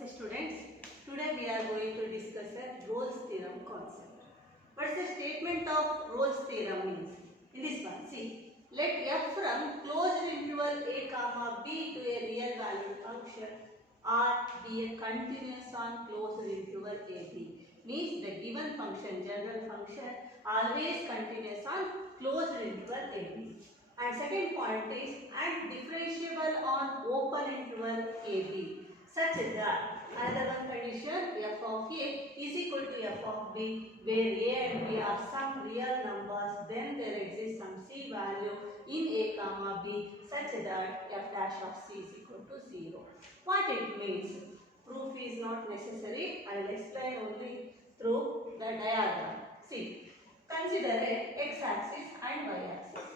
Namaste students. Today we are going to discuss a Rolle's theorem concept. What the statement of Rolle's theorem means? In this one, see, let f from closed interval a comma b to a real valued function R be a continuous on closed interval a b. Means the given function, general function, always continuous on closed interval a b. And second point is and differentiable on open interval a b, such that another one condition f of a is equal to f of b, where a and b are some real numbers, then there exists some c value in a comma b such that f dash of c is equal to 0. What it means? Proof is not necessary. I will explain only through the diagram. See, consider a x-axis and y-axis.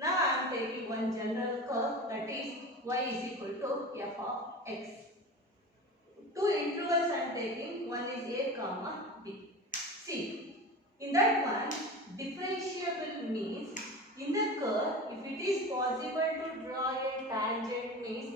Now I am taking one general curve, that is y is equal to f of x. Two intervals I am taking, one is a comma b. See, in that one, differentiable means in the curve, if it is possible to draw a tangent, means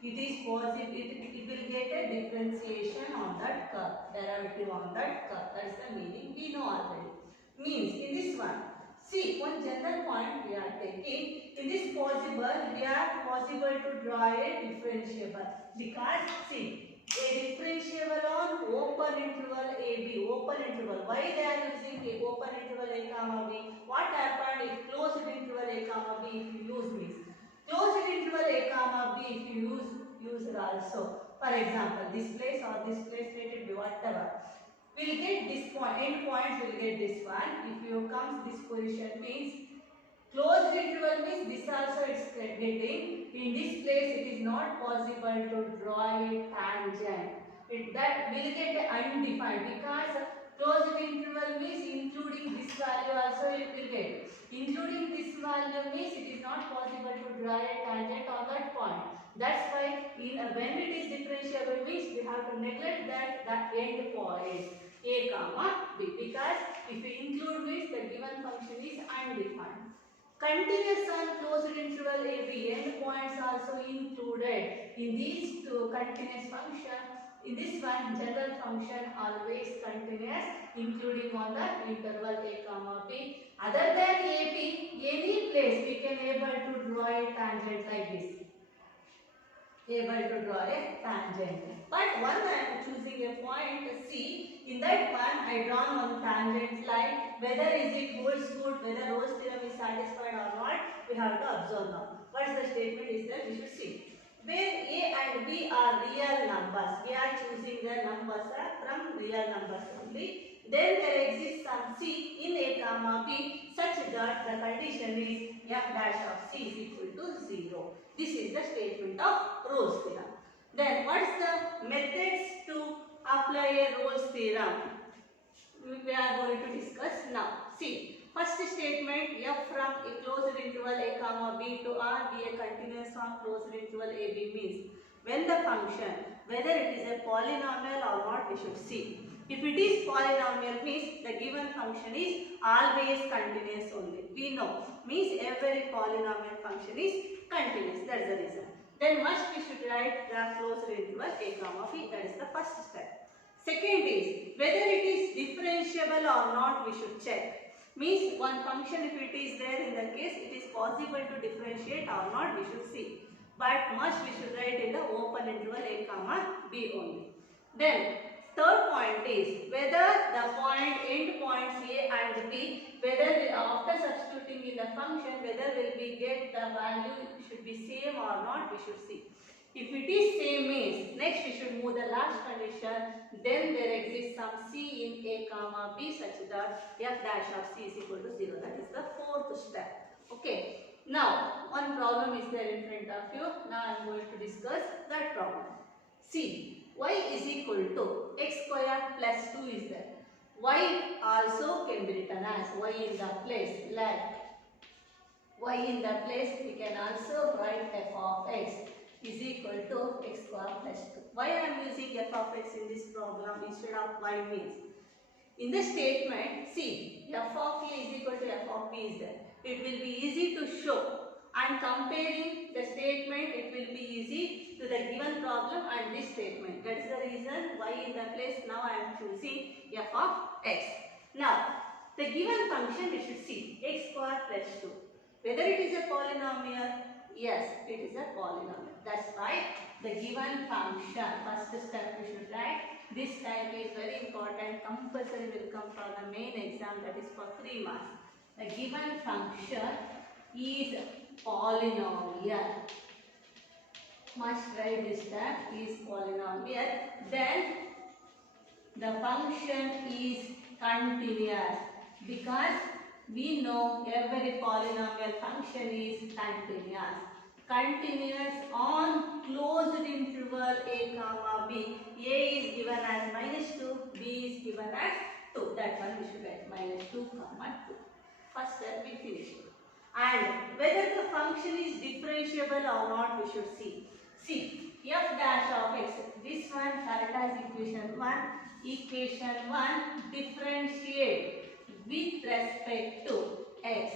it is possible, it will get a differentiation on that curve, derivative on that curve. That is the meaning we know already. Means in this one, see, one general point we are taking. In this possible, we are possible to draw a differentiable because see, a differentiable on open interval a b. Open interval. Why they are using a open interval a comma b? What happened if closed interval a comma b? If you use means closed interval a comma b. If you use it also. For example, this place or this place, let it be whatever. We will get this point, end points will get this one. If you comes this position means closed interval means this also it's getting. In this place it is not possible to draw a tangent. That will get undefined because closed interval means including this value also it will get. Including this value means it is not possible to draw a tangent on that point. That's why when it is differentiable means we have to neglect that the end point a comma b, because if we include means the given function is undefined. Continuous on closed interval a b, end points also included in these two continuous function. In this one, general function always continuous, including on the interval a comma b. Other than a b, any place we can able to draw a tangent like this. Able to draw a tangent. But one I am choosing a point C. In that one I drawn one tangent line. Whether is it holds good, whether Rolle's theorem is satisfied or not, we have to observe now. What is the statement is that we should see. Where A and B are real numbers, we are choosing the numbers from real numbers only. Then there exists some C in A comma B such that the condition is f dash of C is equal to 0. This is the statement of Rolle's theorem. Then what is the methods to apply a Rolle's theorem? We are going to discuss now. See, first statement, f from a closed interval a comma b to R be a continuous on closed interval a b means when the function, whether it is a polynomial or not, we should see. If it is polynomial means the given function is always continuous only. We know means every polynomial function is continuous. That is the reason. Then must we should write the closed interval a comma b. That is the first step. Second is whether it is differentiable or not, we should check. Means one function if it is there in the case it is possible to differentiate or not, we should see. But must we should write in the open interval a comma b only. Then third point is whether the end points a and b, whether after substituting in the function whether will we get the value should be same or not, we should see. If it is same means next we should move the last condition, then there exists some c in a comma b such that f dash of c is equal to 0. That is the fourth step. Okay. Now one problem is there in front of you. Now I am going to discuss that problem. See, y is equal to x square plus 2 is there. Y also can be written as y in the place, like y in the place we can also write f of x is equal to x square plus 2. Why I am using f of x in this problem instead of y means in the statement, see, f of a is equal to f of b is there. It will be easy to show and comparing the statement it will be easy to the given problem and this statement. That is the reason y in the place now I am choosing f of x. Now the given function we should see x square plus 2. Whether it is a polynomial? Yes, it is a polynomial. That's why the given function, first step we should write. This type is very important. Compulsory will come for the main exam, that is for 3 marks. The given function is polynomial. Must write this step is polynomial. Then the function is continuous, because we know every polynomial function is continuous. Continuous on closed interval a comma b. A is given as -2, b is given as 2. That one we should write -2, 2. First step we finished. And whether the function is differentiable or not, we should see. See, f dash of x. This one correct as equation 1. Equation 1 differentiate with respect to x.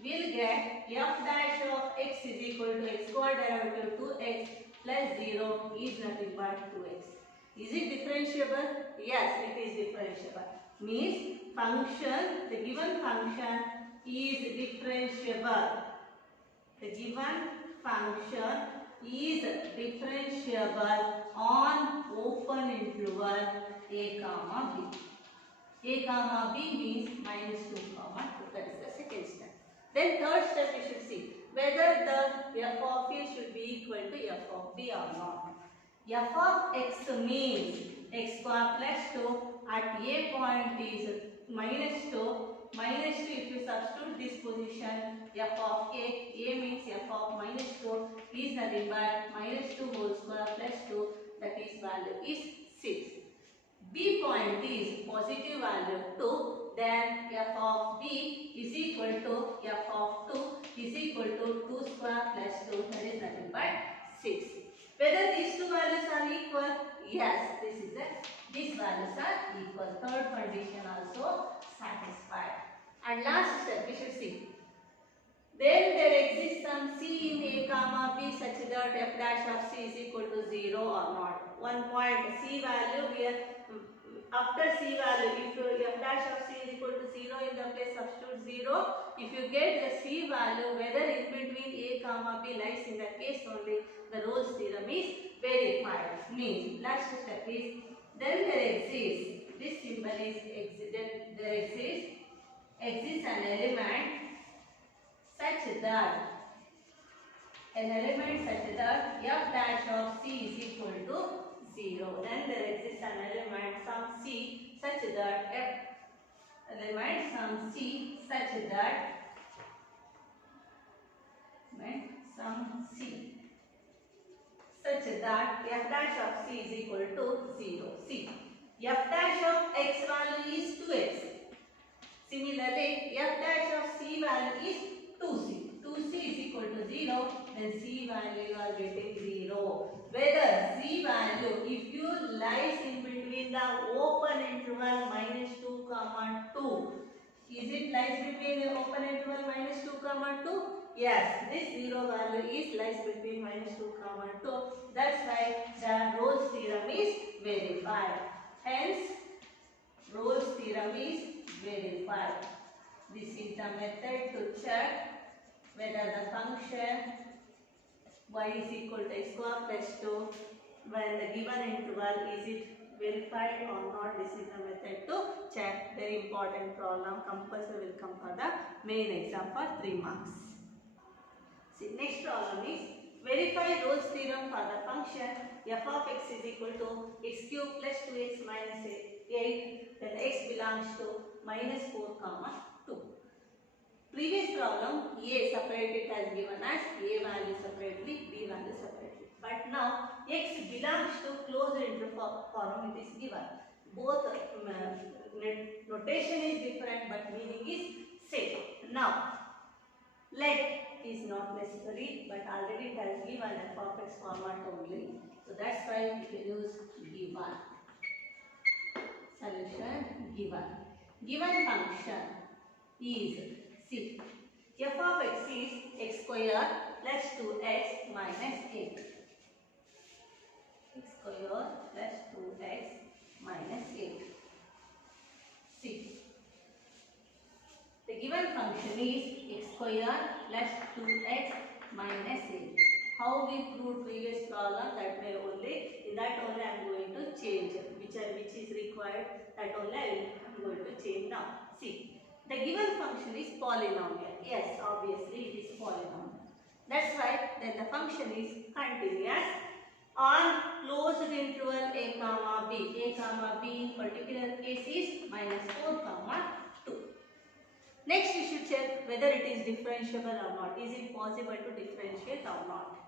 We'll get f dash of x is equal to x square derivative 2x plus 0 is nothing but 2x. Is it differentiable? Yes, it is differentiable. Means function, the given function is differentiable. The given function is differentiable on open interval a comma b. A comma b means -2, 2. That is the second step. Then third step we should see whether the f of a should be equal to f of b or not. F of x means x square plus 2 at a point is -2. -2 if you substitute this position f of a means f of -2 is nothing but -2 whole square plus 2, that is value is 6. B point is positive value 2, then f of b is equal to f of 2 is equal to 2 square plus 2, that is nothing but 6. Whether these two values are equal? Yes, these values are equal. Third condition also satisfied. And last step we should see. Then there exists some c in a comma b such that f dash of c is equal to 0 or not. One point c value here. After c value, if f dash of c is equal to 0, in the place substitute 0. If you get the c value, whether in between a comma b lies in the case only, the Rolle's theorem is verified. Means last step is, then there exists, this symbol is then there exists an element such that f dash of c is equal to 0. Then there exists an element some c such that f dash of c is equal to 0. See, f dash of x value is 2x. Similarly, f dash of c value is 2c. 2c is equal to 0, then c value you are getting 0. Whether c value, if you lies in between the open interval -2, 2, is it lies between the open interval -2, 2? Yes, this 0 value lies between -2, 2. That's why the Rolle's theorem is verified. Hence, Rolle's theorem is verified. This is the method to check whether the function y is equal to x square plus 2 when the given interval is it verified or not. This is the method to check. Very important problem. Compulsory will come for the main exam for 3 marks. See, next problem is verify Rolle's theorem for the function f of x is equal to x cube plus 2x minus 8, then x belongs to -4, 2. Previous problem, a separated as given as a value separately, b value separately. But now x belongs to closed interval form, it is given. Both notation is different but meaning is same. Now, let is not necessary, but already it has given f of x format only. So that's why we can use given. Solution given. Given function is, see, f of x is x square plus 2x minus 8. X square plus 2x minus 8. See, the given function is x square plus 2x minus 8. How we proved previous problem, that way only, in that only I am going to change, which is required, that only I am going to change now. See, the given function is polynomial. Yes, obviously it is polynomial. That's why then the function is continuous on closed interval a comma b. A comma b in particular case is minus 4 comma 2. Next we should check whether it is differentiable or not. Is it possible to differentiate or not?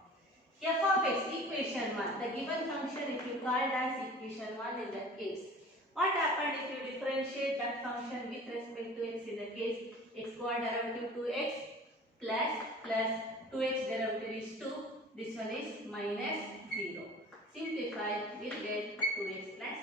F of x, equation 1. The given function if you called as equation 1 in that case. What happened if you differentiate that function with respect to x in the case x square derivative 2x plus 2x derivative is 2. This one is minus 0. Simplify, we'll get 2x plus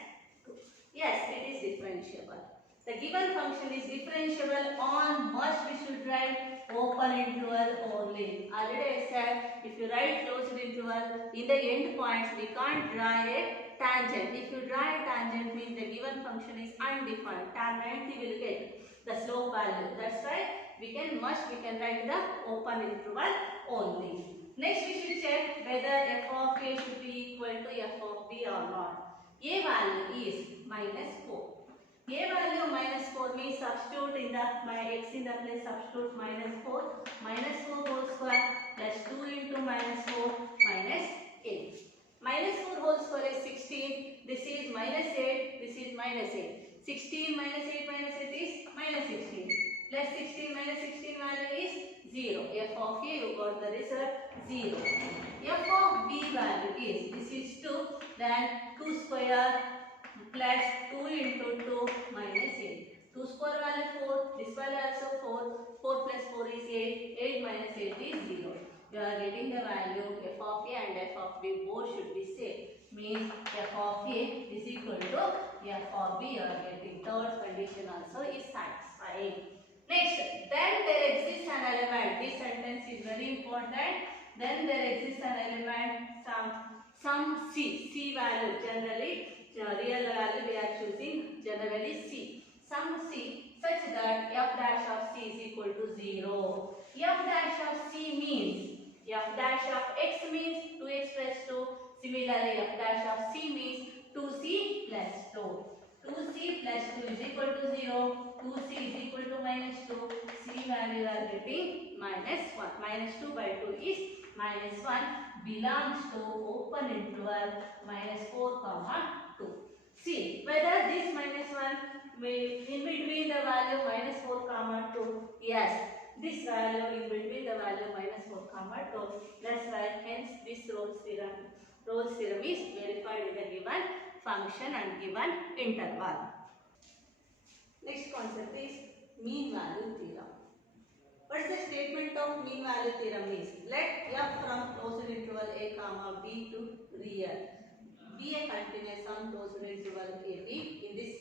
2. Yes, it is differentiable. The given function is differentiable on what we should write open interval only. Already I said if you write closed interval in the end points we can't draw a tangent. If you draw a tangent means the given function is undefined. Tan 90 will get the slope value. That's why we can write the open interval only. Next we should check whether f of a should be equal to f of b or not. A value is minus 4. A value minus 4 means substitute in the x in the place, substitute minus 4. Minus 4 whole square plus 2 into minus 4 minus 8. Minus 4 whole square is 16. This is minus 8. This is minus 8. 16 minus 8 minus 8 is minus 16. Plus 16 minus 16 value is 0. F of a, you got the result 0. F of b value is, this is 2, then 2 square plus 2 into 2 minus 8. 2 square value 4, this value also 4. 4 plus 4 is 8. 8 minus 8 is 0. You are getting the value f of a and f of b both should be same. Means f of a is equal to f of b. You are getting third condition also is satisfying. Next, then there exists an element. This sentence is very important. Then there exists an element some c value. Generally real value we are choosing generally c. Some c such that f dash of c is equal to 0. F dash of c means f dash of x means 2x plus 2. Similarly, f dash of c means 2c plus 2. 2c plus 2 is equal to 0. 2c is equal to minus 2. C value are getting minus 1. Minus 2 by 2 is minus 1. Belongs to open interval minus 4 comma 2. See whether this minus 1 may in between the value minus 4 comma 2. Yes, this value in between the value minus 4 comma 2. That's why hence this Rolle's theorem is verified in the given function and given interval. Next concept is mean value theorem. What is the statement of mean value theorem is? Let f from closed interval a comma b to real be a continuous on closed interval a b. In this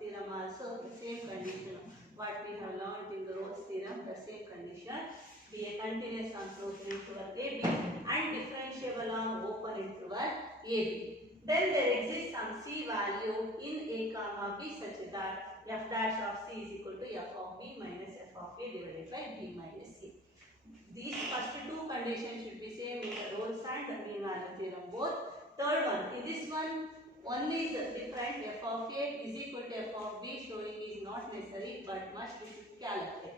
theorem also the same condition what we have learned in the Rolle's theorem, the same condition, be a continuous on closed interval a b and differentiable on open interval a b. Then there exists some c value in a comma b such that f dash of c is equal to f of b minus f of a divided by b minus c. These first two conditions should be same in the Rolle's and the mean value theorem both. Third one, in this one is different. F of a is equal to f of b, showing is not necessary but must be calculated.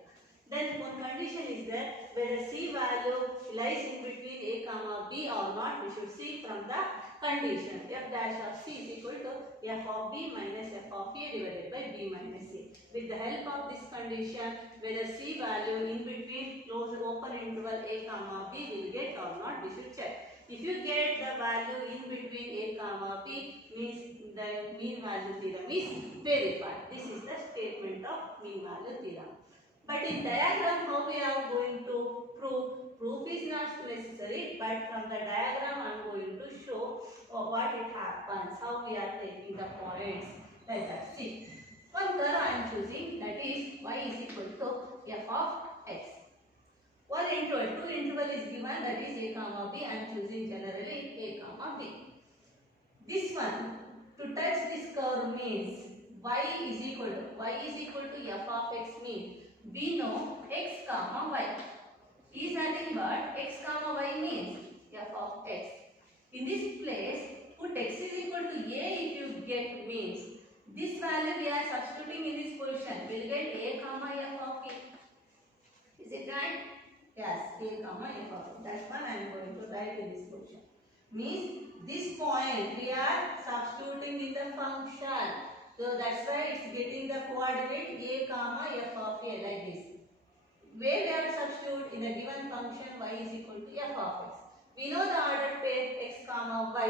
Then one condition is that whether c value lies in between a comma b or not, we should see from the condition. F dash of c is equal to f of b minus f of a divided by b minus c. With the help of this condition, whether c value in between closed open interval a comma b will get or not, we should check. If you get the value in between a comma b, means the mean value theorem is verified. This is the statement of mean value theorem. But in diagram, how we are going to prove? Proof is not necessary, but from the diagram I am going to show what it happens, how we are taking the points. Like that. See, one curve I am choosing, that is y is equal to f of x. One interval, two interval is given, that is a comma b. I am choosing generally a comma b. This one, to touch this curve means y is equal to f of x means we know x comma y is nothing but x comma y means f of x. In this place, put x is equal to a if you get means this value we are substituting in this position will get a comma f of a. Is it right? Yes, a comma f of a. That's one I am going to write in this position. Means this point we are substituting in the function. So that's why it's getting the coordinate a comma f of a like this. Where we have to substitute in the given function y is equal to f of x. We know the ordered pair x comma y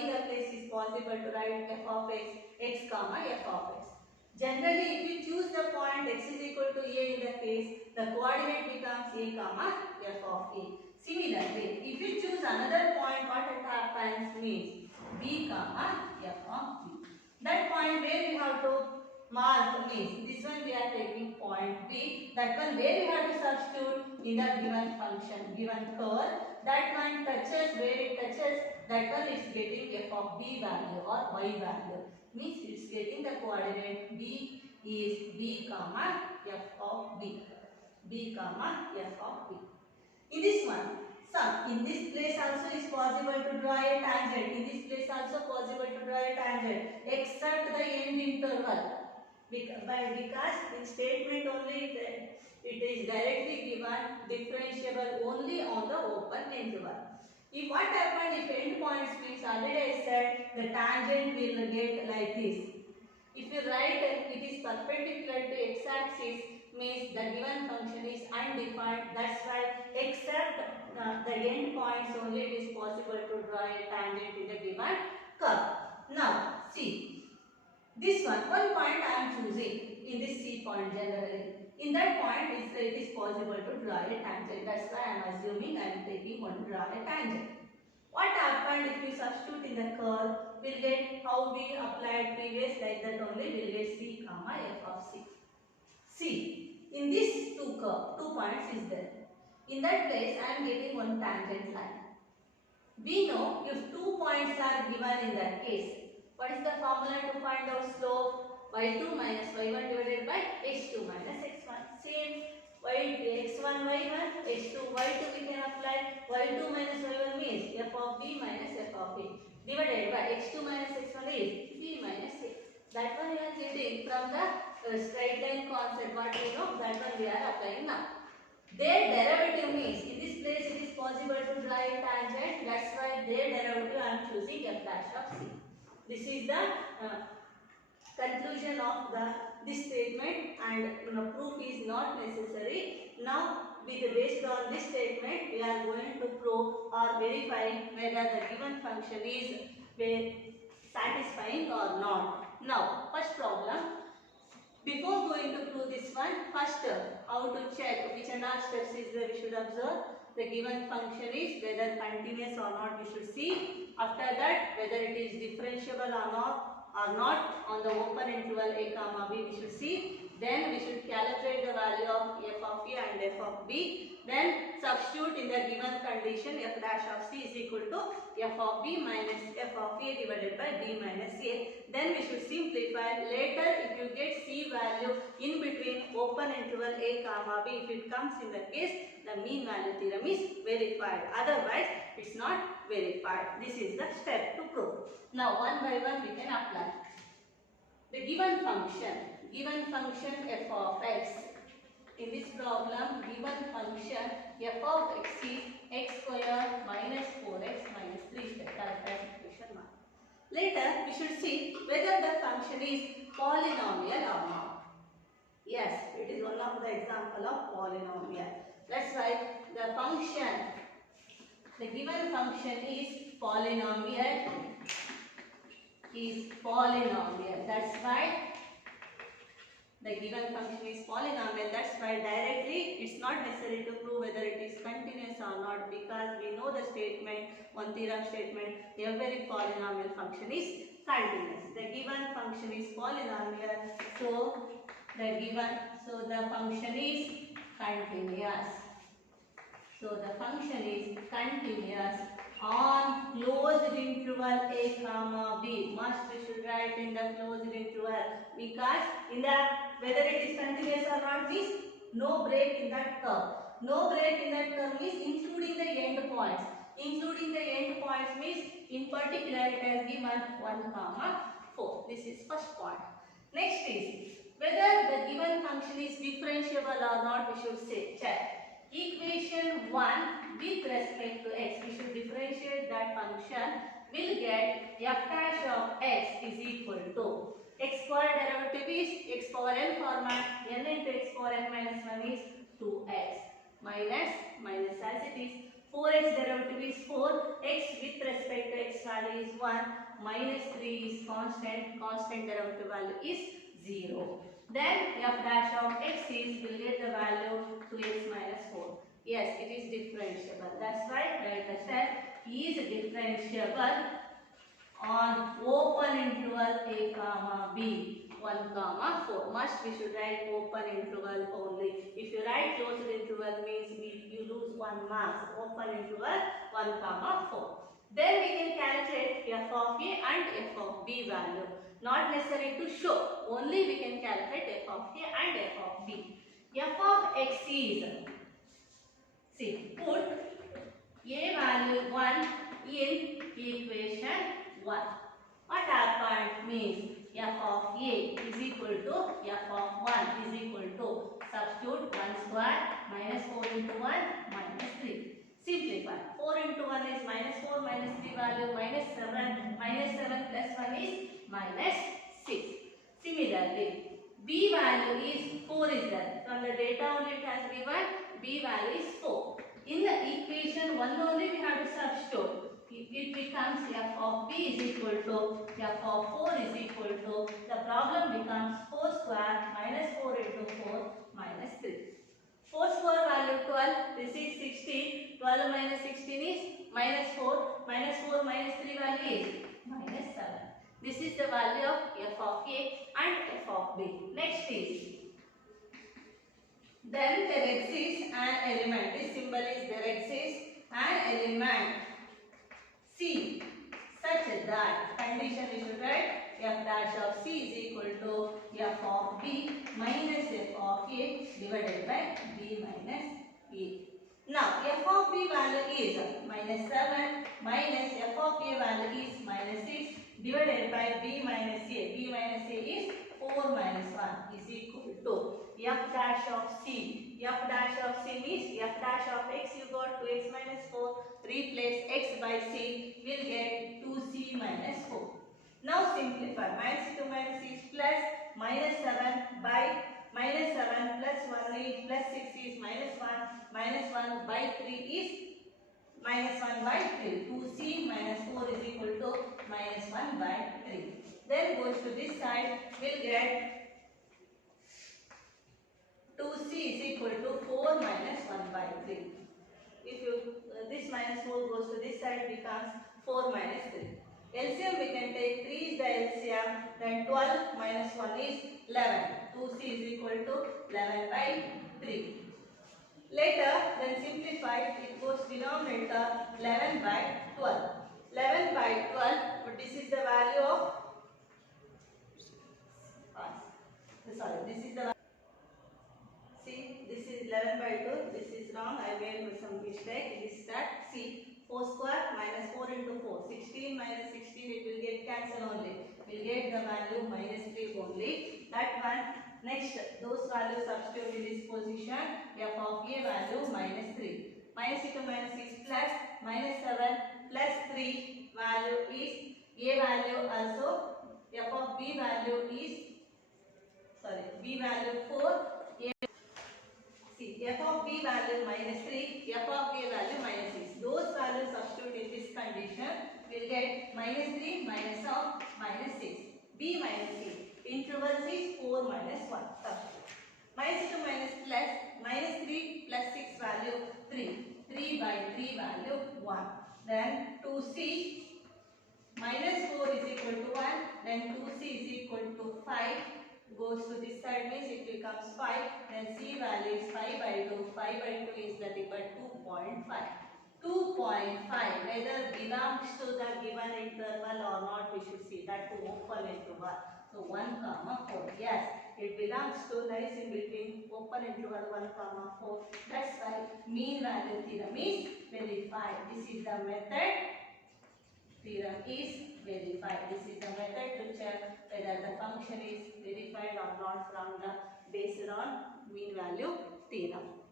in the place is possible to write f of x comma f of x. Generally, if you choose the point x is equal to a in the case, the coordinate becomes a comma f of a. Similarly, if you choose another point, what it happens means b comma f of b. That point where we have to mark means this one we are taking point b. That one where we have to substitute in the given function, given curve. That one touches where it touches. That one is getting f of b value or y value. Means it's getting the coordinate b is b comma f of b. B comma f of b. In this one, in this place also is possible to draw a tangent. In this place also possible to draw a tangent except the end interval. Because in statement only it is directly given differentiable only on the open interval. If what happened if end points means already I said the tangent will get like this. If you write it is perpendicular to x-axis means the given function is undefined. That's why except the end points only it is possible to draw a tangent in the given curve. Now see. This one point I am choosing in this C point generally. In that point it is possible to draw a tangent. That's why I am assuming I am taking one draw a tangent. What happened if we substitute in the curve? We'll get how we applied previous like that only. We'll get C comma f of c. See, in this two points is there. In that place I am getting one tangent line. We know if 2 points are given in that case. What is the formula to find out slope? y2 minus y1 divided by x2 minus x1. Same x1 y1, x2 y2 we can apply. y2 minus y1 means f of b minus f of a divided by x2 minus x1 is b minus a. That one we are getting from the straight line concept. What we know, that one we are applying now. Their derivative means in this place it is possible to draw a tangent. That's why their derivative I am choosing f dash of c. This is the conclusion of this statement, and proof is not necessary. Now based on this statement we are going to prove or verify whether the given function is satisfying or not. Now first problem. Before going to prove this one, first how to check which and all steps is there we should observe. The given function is whether continuous or not we should see. After that whether it is differentiable or not on the open interval a comma b we should see. Then we should calculate the value of f of a and f of b. Then substitute in the given condition f dash of c is equal to f of b minus f of a divided by b minus a. Then we should simplify. Later if you get c value in between open interval a comma b, if it comes in the case, the mean value theorem is verified. Otherwise it's not verified. This is the step to prove. Now one by one we can apply. The given function f of x. In this problem, given function f of x is x square minus 4x minus 3 equation 1. Later, we should see whether the function is polynomial or not. Yes, it is one of the example of polynomial. That's why the given function is polynomial. That's why the given function is polynomial. That's why directly it's not necessary to prove whether it is continuous or not, because we know the statement, one theorem statement, every polynomial function is continuous. The given function is polynomial, so the function is continuous. on closed interval a comma b. Must we should write in the closed interval, because in the whether it is continuous or not means no break in that curve. No break in that curve means including the end points. Including the end points means in particular it has given 1 comma 4. This is first point. Next is whether the given function is differentiable or not, we should say check. Equation 1 with respect to x, we should differentiate that function, will get f dash of x is equal to x square derivative is x power n format, n into x power n minus 1 is 2x minus as it is 4x derivative is 4, x with respect to x value is 1, minus 3 is constant derivative value is 0. Then f dash of x is, will get the value 2x minus 4. Yes, it is differentiable. That's right. Write the step is differentiable on open interval a comma b 1 comma 4. Must we should write open interval only. If you write closed interval means you lose 1 marks. Open interval 1 comma 4. Then we can calculate f of a and f of b value. Not necessary to show. Only we can calculate f of a and f of b. F of x is, see, put a value 1 in equation 1. What happened means f of a is equal to f of 1 is equal to substitute 1 square minus 4 into 1 minus 3. Simplify. 4 into 1 is minus 4 minus 3 value minus 7. Minus 7 plus 1 is minus 6. Similarly, b value is 4 is there. From the data only it has given b value is 4. In the equation 1 only we have to substitute. It becomes f of b is equal to f of 4 is equal to, the problem becomes 4 square minus 4 into 4 minus 3. 4 square value 12, this is 16, 12 minus 16 is minus 4 minus 3 value is minus 7. This is the value of f of a and f of b. Next is, then there exists an element, this symbol is there exists an element c such that condition we should write f dash of c is equal to f of b minus f of a divided by b minus a. Now f of b value is minus 7 minus f of a value is minus 6 divided by b minus a. B minus a is 4 minus 1 is equal to f dash of c. F dash of c means f dash of x you got 2x minus 4. Replace x by c, will get 2c minus 4. Now simplify. Minus c to minus 6 plus minus 7 by minus 7 plus 1 is plus 6 is minus 1. Minus 1 by 3 is minus 1 by 3. 2c minus 4 is equal to minus 1 by 3. Then goes to this side, will get 2c is equal to 4 minus 1 by 3. If you this minus 4 goes to this side, becomes 4 minus 3. LCM we can take 3 is the LCM, then 12 minus 1 is 11. 2c is equal to 11 by 3. Later, when simplified, it goes denominator 11 by 12. 11 by 12, but this is the value of, this is the, see, this is 11 by 2, this is wrong, I made some mistake, this is that, see, 4 square minus 4 into 4, 16 minus 16, it will get cancel only, will get the value minus 3 only, that one. Next, those values substitute in this position, f of a value minus 3, minus 6 to minus 6 plus minus 7 plus 3 value is, a value also, f of b value is, b value 4, a, see, f of b value minus 3, f of a value minus 6. Those values substitute in this condition, will get minus 3 minus of minus 6, b minus a. Interval is 4 minus 1. Substitute. Minus 2 minus plus, minus 3 plus 6 value 3. 3 by 3 value 1. Then 2c minus 4 is equal to 1. Then 2c is equal to 5. Goes to this side means it becomes 5. Then c value is 5 by 2. 5 by 2 is nothing but 2.5. 2.5 whether belongs to the given interval or not, we should see that to open interval. So 1 comma 4, yes, it belongs to, lies in between open interval 1 comma 4. That's why mean value theorem is verified. This is the method. Theorem is verified. This is the method to check whether the function is verified or not from the based on mean value theorem.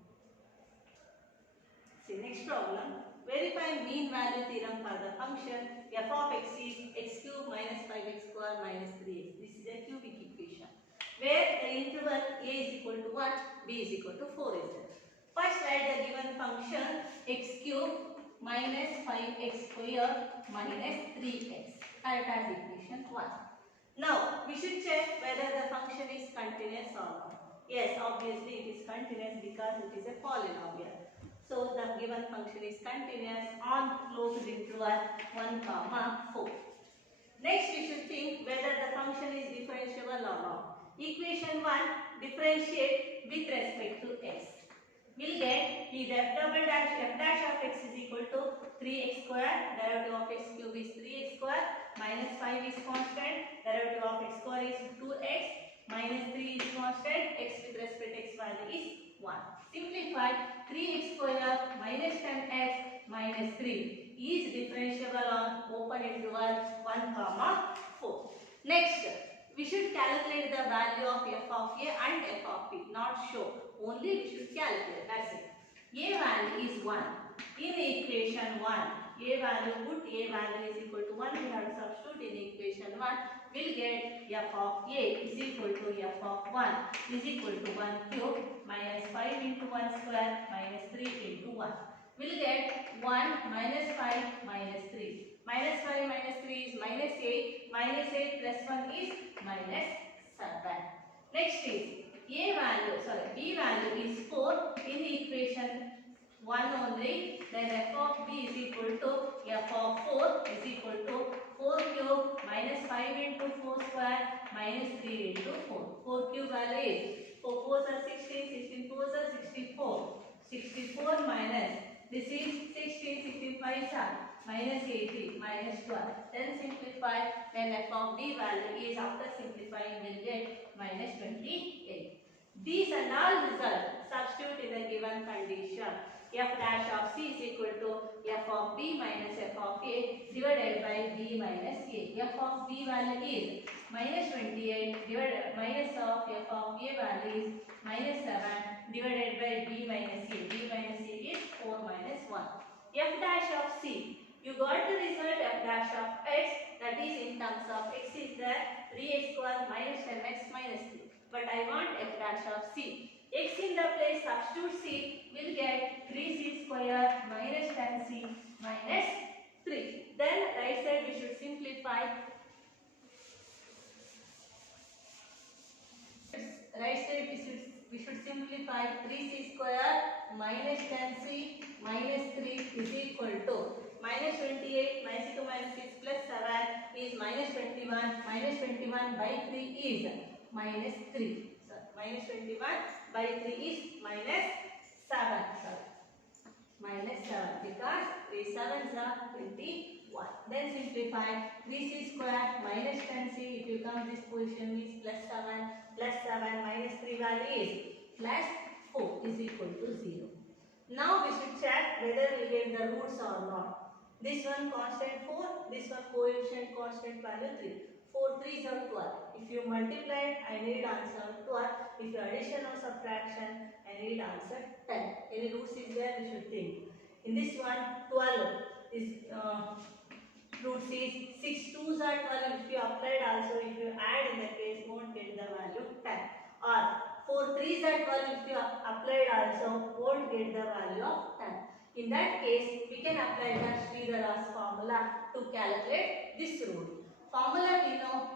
See next problem. Verify mean value theorem for the function f of x is x cube minus 5x square minus 3x. This is a cubic equation where the interval a is equal to 1, b is equal to 4 is there. First write the given function x cube minus 5x square minus 3x. Write as equation 1. Now we should check whether the function is continuous or not. Yes, obviously it is continuous because it is a polynomial. So the given function is continuous on closed interval 1 comma 4. Next we should think whether the function is differentiable or not. Equation 1 differentiate with respect to x. We'll get is f dash of x is equal to 3x square, derivative of x cube is 3x square, minus 5 is constant, derivative of x square is 2x, minus 3 is constant, x with respect to x value is 1. Simplify 3x square minus 10x minus 3 is differentiable on open interval 1 comma 4. Next, we should calculate the value of f of a and f of b, not show. Only we should calculate, that's it. A value is 1. In equation 1, a value, put a value is equal to 1, we have to substitute in equation 1. We'll get f of a is equal to f of 1 is equal to 1 cube minus 5 into 1 square minus 3 into 1. We'll get 1 minus 5 minus 3. Minus 5 minus 3 is minus 8. Minus 8 plus 1 is minus 7. Next is b value is 4 in equation 1 only. Then f of b is equal to f of 4 is equal to 4 cube minus 5 into 4 square minus 3 into 4. 4 cube value is 4 4s are 16, 16 4s are 64. 64 minus, this is 16, 16 5s are minus 80 minus 12. Then simplify, then f of b value is, after simplifying, will get minus 28. These are all results. Substitute in the given condition. F dash of c is equal to f of b minus f of a divided by b minus a. F of b value is minus 28 divided minus of f of a value is minus 7 divided by b minus a. B minus a is 4 minus 1. F dash of c. You got the result f dash of x, that is in terms of x is there 3x square minus 10x minus 3. But I want f dash of c. X in the place, substitute c, will get 3c square minus 10c minus 3. Then right side we should simplify. Right side we should simplify 3c square minus 10c minus 3 is equal to minus 28 minus 6 minus 6 plus 7 is minus 21. Minus 21 by 3 is minus 3. So minus 21 by 3 is minus 7. Sorry. Minus 7 because 3 7s are 21. Then simplify 3c square minus 10c. If you come this position means plus 7 minus 3 value is plus 4 is equal to 0. Now we should check whether we get the roots or not. This one constant 4, this one coefficient constant value 3. 4 3s are 12. If you multiply it, I need answer 12. If you addition or subtraction, I need answer 10. Any roots is there, we should think. In this one, 12 is roots is 6 2s are 12. If you applied also, if you add in the case, won't get the value 10. Or 4 3s are 12. If you applied also, won't get the value of 10. In that case, we can apply the Sridhara's formula to calculate this rule. Formula we know,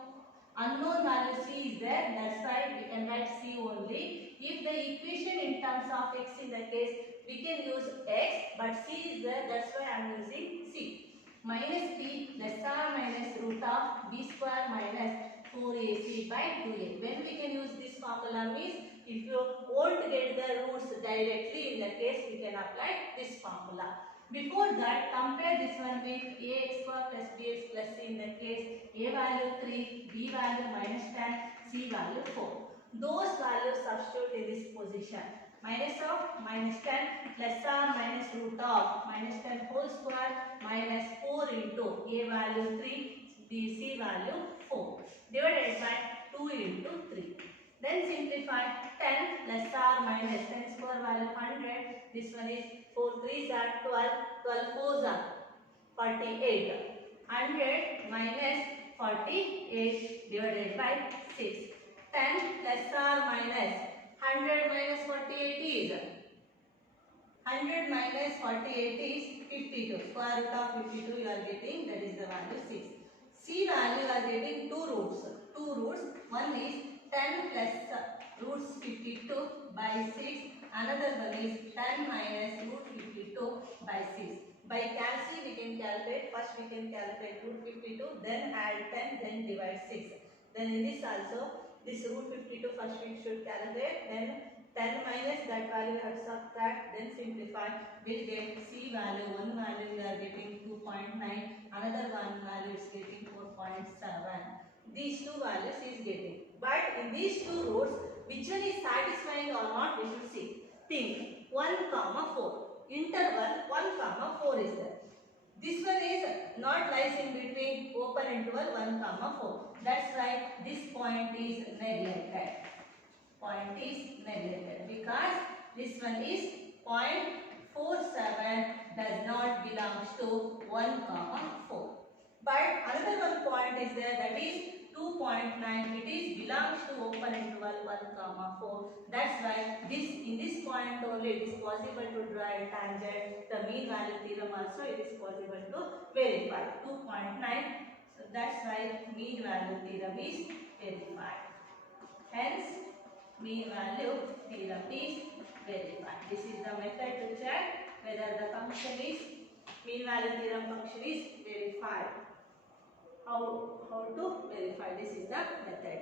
unknown value c is there, that's why we can write c only. If the equation in terms of x in the case, we can use x, but c is there, that's why I am using c. Minus b less or minus root of b square minus 4ac by 2a. When we can use this formula means, if you won't get the roots directly in the case, we can apply this formula. Before that, compare this one with ax square plus bx plus c. In that case, a value 3, b value minus 10, c value 4. Those values substitute in this position. Minus of minus 10 plus or minus root of minus 10 whole square minus 4 into a value 3, b c value 4 divided by 2 into 3. Then simplify 10 plus or minus 10 square value 100. This one is 4 3s are 12, 12 4s are 48. 100 minus 48 divided by 6. 10 plus or minus 100 minus 48 is 100 minus 48 is 52. Square root of 52 you are getting, that is the value 6. C value you are getting two roots. Two roots. One is 10 plus roots 52 by 6. Another one is 10 minus root 52 by 6. By calculation we can calculate. First we can calculate root 52, then add 10, then divide 6. Then in this also, this root 52 first we should calculate, then 10 minus that value we have subtract, then simplify. We'll get C value, one value we are getting 2.9, another one value is getting 4.7. These two values is getting. But in these two roots, which one is satisfying or not, we should see. Think 1 comma 4. Interval 1 comma 4 is there. This one is not lies in between open interval 1 comma 4. That's why this point is neglected. Point is neglected because this one is 0.47 does not belongs to 1 comma 4. But another one point is there, that is 2.9. It is belongs to open interval 1 comma 4. That's why this in this point only it is possible to draw a tangent. The mean value theorem also it is possible to verify. 2.9. So that's why mean value theorem is verified. Hence mean value theorem is verified. This is the method to check whether the function is mean value theorem function is verified. How to verify? This is the method.